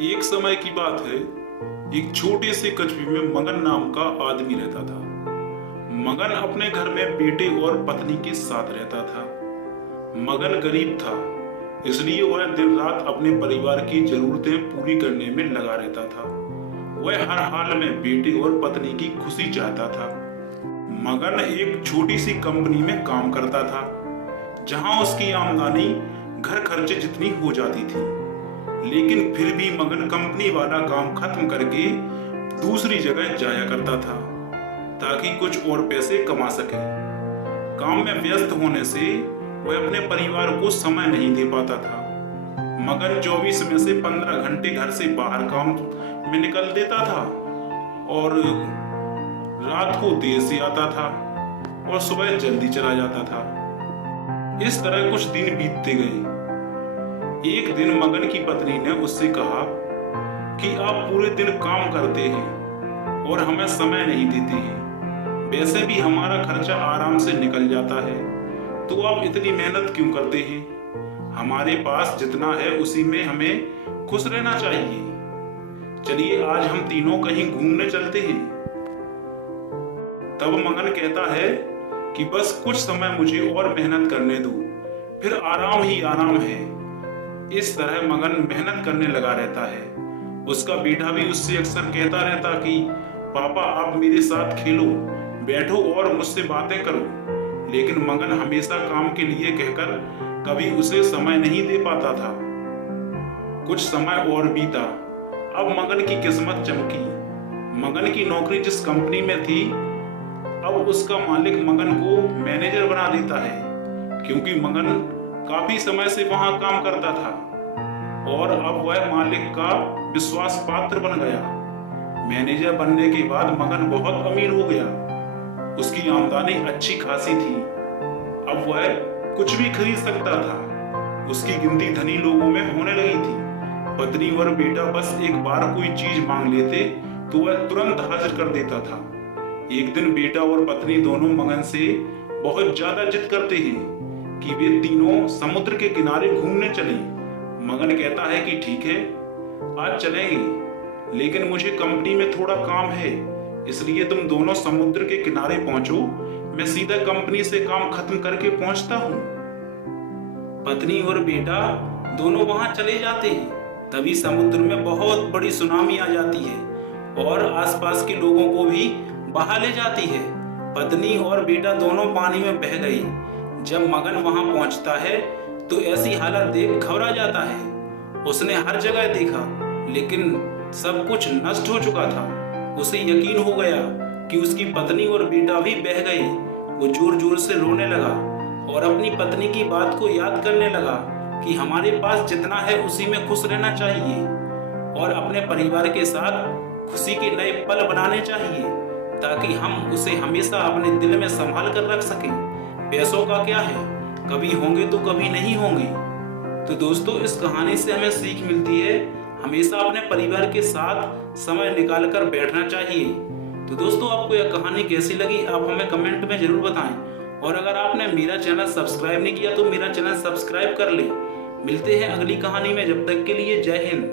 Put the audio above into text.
एक समय की बात है, एक छोटे से कस्बे में मगन नाम का आदमी रहता था। मगन अपने घर में बेटे और पत्नी के साथ रहता था। मगन गरीब था, इसलिए वह दिन रात अपने परिवार की जरूरतें पूरी करने में लगा रहता था। वह हर हाल में बेटे और पत्नी की खुशी चाहता था। मगन एक छोटी सी कंपनी में काम करता था, जहां उसकी आमदनी घर खर्चे जितनी हो जाती थी। लेकिन फिर भी मगन कंपनी वाला काम खत्म करके दूसरी जगह जाया करता था, ताकि कुछ और पैसे कमा सके। काम में व्यस्त होने से वह अपने परिवार को समय नहीं दे पाता था। मगन 24 में से 15 घंटे घर से बाहर काम में निकल देता था और रात को देर से आता था और सुबह जल्दी चला जाता था। इस तरह कुछ दिन बीतते गए। एक दिन मगन की पत्नी ने उससे कहा कि आप पूरे दिन काम करते हैं और हमें समय नहीं देते हैं। वैसे भी हमारा खर्चा आराम से निकल जाता है, तो आप इतनी मेहनत क्यों करते हैं? हमारे पास जितना है उसी में हमें खुश रहना चाहिए। चलिए आज हम तीनों कहीं घूमने चलते हैं। तब मगन कहता है कि बस कुछ समय मुझे और मेहनत करने दो, फिर आराम ही आराम है। इस तरह मगन मेहनत करने लगा रहता है। उसका बेटा भी उससे अक्सर कहता रहता कि पापा आप मेरे साथ खेलो, बैठो और मुझसे बातें करो। लेकिन मगन हमेशा काम के लिए कहकर कभी उसे समय नहीं दे पाता था। कुछ समय और बीता। अब मगन की किस्मत चमकी। मगन की नौकरी जिस कंपनी में थी, अब उसका मालिक मगन को मैनेजर बना देता है, क्योंकि मगन काफी समय से वहां काम करता था और अब वह मालिक का विश्वास पात्र बन गया। मैनेजर बनने के बाद मगन बहुत अमीर हो गया। उसकी आमदनी अच्छी खासी थी। अब वह कुछ भी खरीद सकता था। उसकी गिनती धनी लोगों में होने लगी थी। पत्नी और बेटा बस एक बार कोई चीज मांग लेते तो वह तुरंत हाजिर कर देता था। एक दिन बेटा और पत्नी दोनों मगन से बहुत ज्यादा जिद करते हैं कि वे तीनों समुद्र के किनारे घूमने चलें। मगन कहता है कि ठीक है, आज चलेंगे, लेकिन मुझे कंपनी में थोड़ा काम है, इसलिए तुम दोनों समुद्र के किनारे पहुंचो, मैं सीधा कंपनी से काम खत्म करके पहुंचता हूं। पत्नी और बेटा दोनों वहां चले जाते हैं। तभी समुद्र में बहुत बड़ी सुनामी आ जाती है और आसपास के लोगों को भी बहा ले जाती है। पत्नी और बेटा दोनों पानी में बह गए। जब मगन वहां पहुंचता है तो ऐसी हालत देख घबरा जाता है। उसने हर जगह देखा, लेकिन सब कुछ नष्ट हो चुका था। उसे यकीन हो गया कि उसकी पत्नी और बेटा भी बह गए। वो जोर जोर से रोने लगा और अपनी पत्नी की बात को याद करने लगा कि हमारे पास जितना है उसी में खुश रहना चाहिए और अपने परिवार के साथ खुशी के नए पल बनाने चाहिए, ताकि हम उसे हमेशा अपने दिल में संभाल कर रख सकें। पैसों का क्या है, कभी होंगे तो कभी नहीं होंगे। तो दोस्तों, इस कहानी से हमें सीख मिलती है, हमेशा अपने परिवार के साथ समय निकाल कर बैठना चाहिए। तो दोस्तों, आपको यह कहानी कैसी लगी आप हमें कमेंट में जरूर बताएं। और अगर आपने मेरा चैनल सब्सक्राइब नहीं किया तो मेरा चैनल सब्सक्राइब कर लें। मिलते हैं अगली कहानी में, जब तक के लिए जय हिंद।